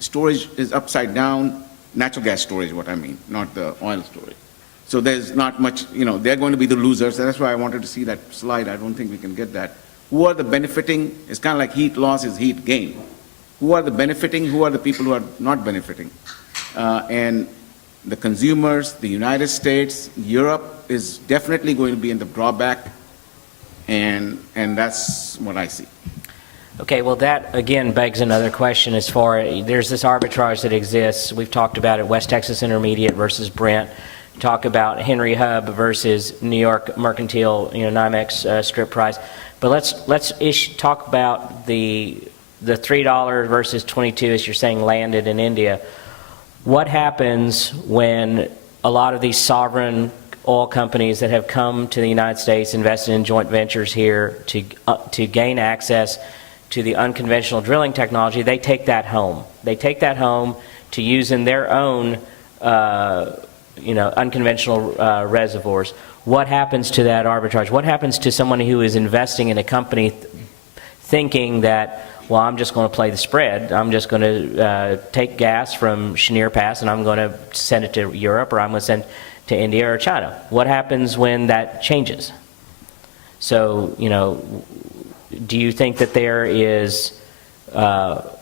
storage is upside down, natural gas storage, what I mean, not the oil storage. So there's not much, they're going to be the losers. That's why I wanted to see that slide. I don't think we can get that. Who are the benefiting? It's kind of like heat loss is heat gain. Who are the benefiting? Who are the people who are not benefiting? And the consumers, the United States, Europe is definitely going to be in the drawback, and that's what I see. Okay, well that again begs another question as far there's this arbitrage that exists. We've talked about it, West Texas Intermediate versus Brent. Talk about Henry Hub versus New York Mercantile, NYMEX strip price. But let's talk about the $3 versus 22, as you're saying, landed in India. What happens when a lot of these sovereign oil companies that have come to the United States, invested in joint ventures here to gain access to the unconventional drilling technology, they take that home. They take that home to use in their own unconventional reservoirs. What happens to that arbitrage? What happens to someone who is investing in a company thinking that, well, I'm just going to play the spread. I'm just going to take gas from Cheniere Pass and I'm going to send it to Europe, or I'm going to send it to India or China. What happens when that changes? So, do you think that there is, how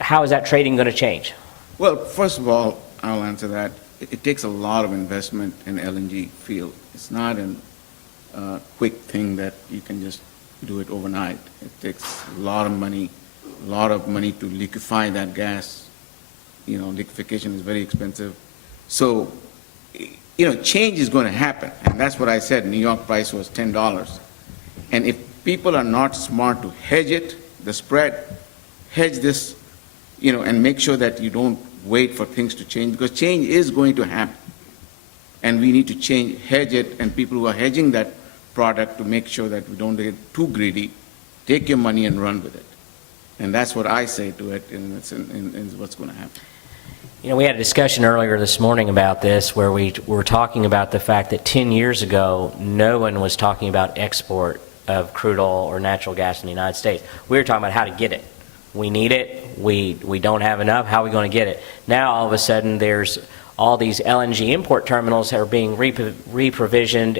is that trading going to change? Well, first of all, I'll answer that. It takes a lot of investment in LNG field. It's not a quick thing that you can just do it overnight. It takes a lot of money to liquefy that gas. Liquefaction is very expensive. So, change is going to happen. And that's what I said. New York price was $10. And if people are not smart to hedge it, the spread, hedge this, and make sure that you don't wait for things to change, because change is going to happen. And we need to hedge it, and people who are hedging that product to make sure that we don't get too greedy, take your money and run with it. And that's what I say to it, and it's what's going to happen. We had a discussion earlier this morning about this where we were talking about the fact that 10 years ago, no one was talking about export of crude oil or natural gas in the United States. We were talking about how to get it. We need it. We don't have enough. How are we going to get it? Now, all of a sudden, there's all these LNG import terminals that are being reprovisioned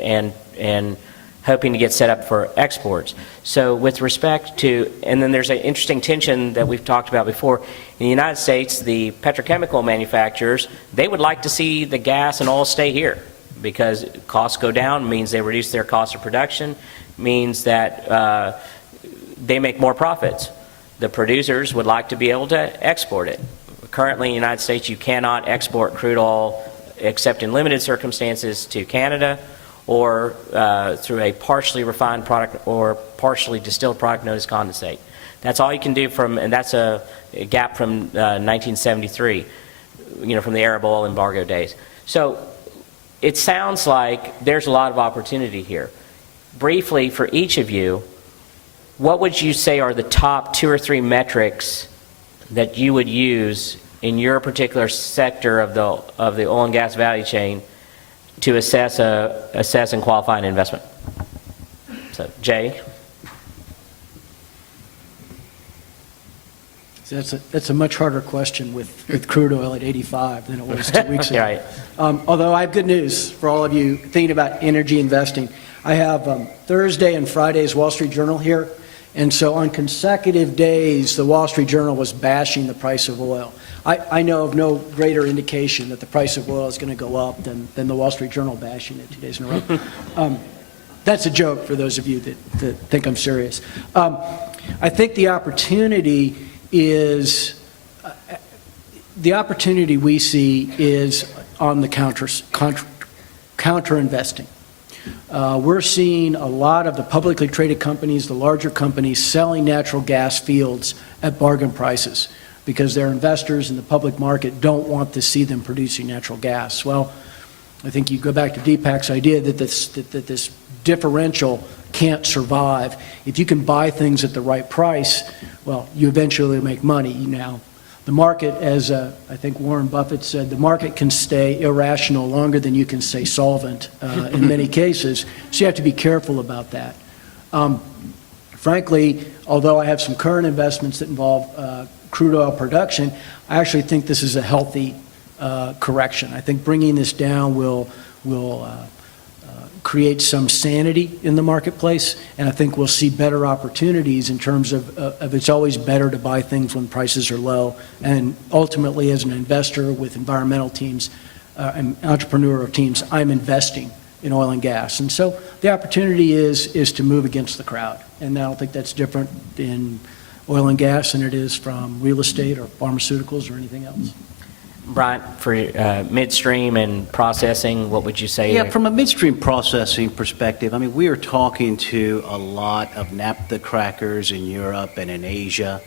and hoping to get set up for exports. So with respect to, and then there's an interesting tension that we've talked about before. In the United States, the petrochemical manufacturers, they would like to see the gas and oil stay here because costs go down, means they reduce their cost of production, means that they make more profits. The producers would like to be able to export it. Currently in the United States, you cannot export crude oil except in limited circumstances to Canada or through a partially refined product or partially distilled product known as condensate. That's all you can do and that's a gap from 1973, from the Arab oil embargo days. So it sounds like there's a lot of opportunity here. Briefly, for each of you, what would you say are the top 2 or 3 metrics that you would use in your particular sector of the oil and gas value chain to assess and qualify an investment? So, Jay? That's a much harder question with crude oil at 85 than it was 2 weeks ago. Right. Although I have good news for all of you thinking about energy investing. I have Thursday and Friday's Wall Street Journal here, and so on consecutive days, the Wall Street Journal was bashing the price of oil. I know of no greater indication that the price of oil is going to go up than the Wall Street Journal bashing it 2 days in a row. That's a joke for those of you that think I'm serious. I think the opportunity we see is on the counter investing. We're seeing a lot of the publicly traded companies, the larger companies, selling natural gas fields at bargain prices because their investors in the public market don't want to see them producing natural gas. Well, I think you go back to Deepak's idea that this differential can't survive. If you can buy things at the right price, well, you eventually make money. Now, the market, as I think Warren Buffett said, the market can stay irrational longer than you can stay solvent in many cases, so you have to be careful about that. frankly, although I have some current investments that involve crude oil production, I actually think this is a healthy correction. I think bringing this down will create some sanity in the marketplace, and I think we'll see better opportunities in terms of it's always better to buy things when prices are low. And ultimately, as an investor with environmental teams and entrepreneurial teams, I'm investing in oil and gas. And so the opportunity is to move against the crowd. And I don't think that's different in oil and gas than it is from real estate or pharmaceuticals or anything else. Brian, for midstream and processing, what would you say? Yeah, from a midstream processing perspective, I mean, we are talking to a lot of naphtha crackers in Europe and in Asia.